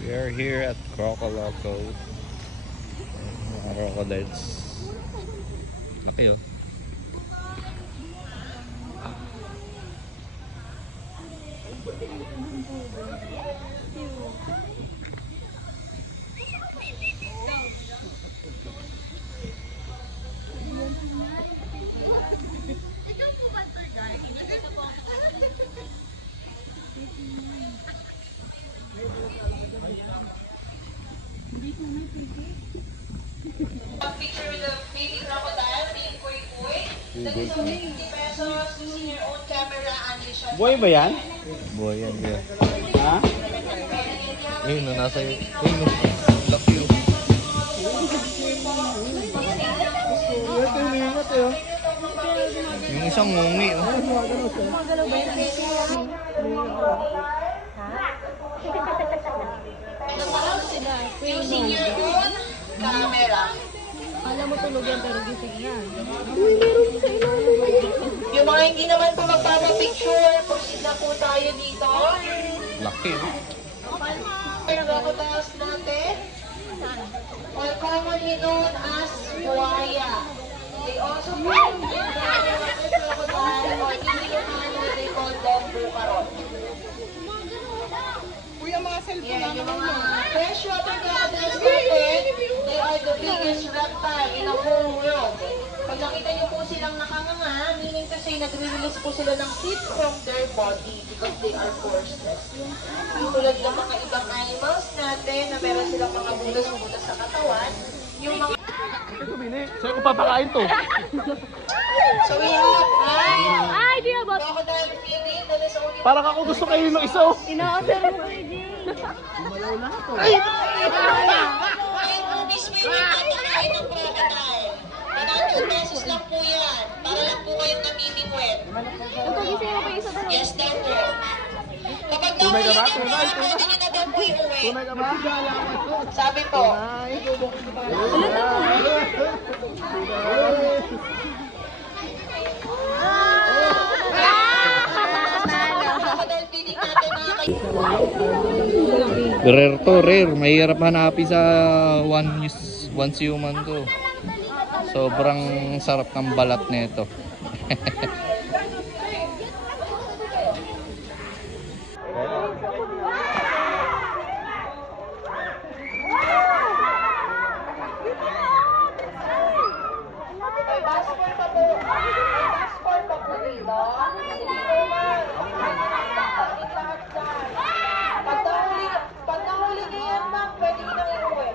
We are here at Crocodile Cove. Mga crocodiles. Laki oh. Picture with the baby crocodile, being kuy-kuy. That is only 50 pesos using your own camera and vision. Buhay ba yan? Buhay yan yan. Ha? Ayun no, nasa yun. Ayun no. Laki oh. Yung isang ngungi oh. Using your own camera. Alam mo tulog yan pero gising yan. Yung mga hindi naman po magpapapicture, proceed na po tayo dito. Laki oh. Yung crocodiles natin, or commonly known as buhaya. They also call them crocodile, or in Ilocano, they call them bukarot. Yan, yung mga freshwater crocodiles natin, they are the biggest reptile in the whole world. Pag nakita niyo po silang nakanganga, meaning kasi nagre-release po sila ng heat from their body because they are porceless. Tulad ng mga ibang animals natin na meron silang mga butas-butas sa katawan, yung mga... Sa'yo ko papakain to. So we have Ay, di ba? crocodile feeding, that is only... Parang ako gusto kayo ng isa. Ina-offer mo kayo din. Ay, mismo yung nagpapakain ng crocodile. 100 pesos lang po yan. Para lang po kayong namimingwet. Nagpagising mo kayo sa dalawa. Yes, daw po. Kapag nahuli niyo po, pwede niyo na daw po iuwi. Tunay ka ba? Sabi po. Crocodile feeding natin mga kayo. Rare to, rare. Mahirap hanapin sa once human to. Sobrang sarap ng balat nito. May passport pa po. May passport pa po dito. Sige po, ma'am. Lahat dyan. Pag nahuli niyo yan, ma'am, pwede niyo nang iuwi.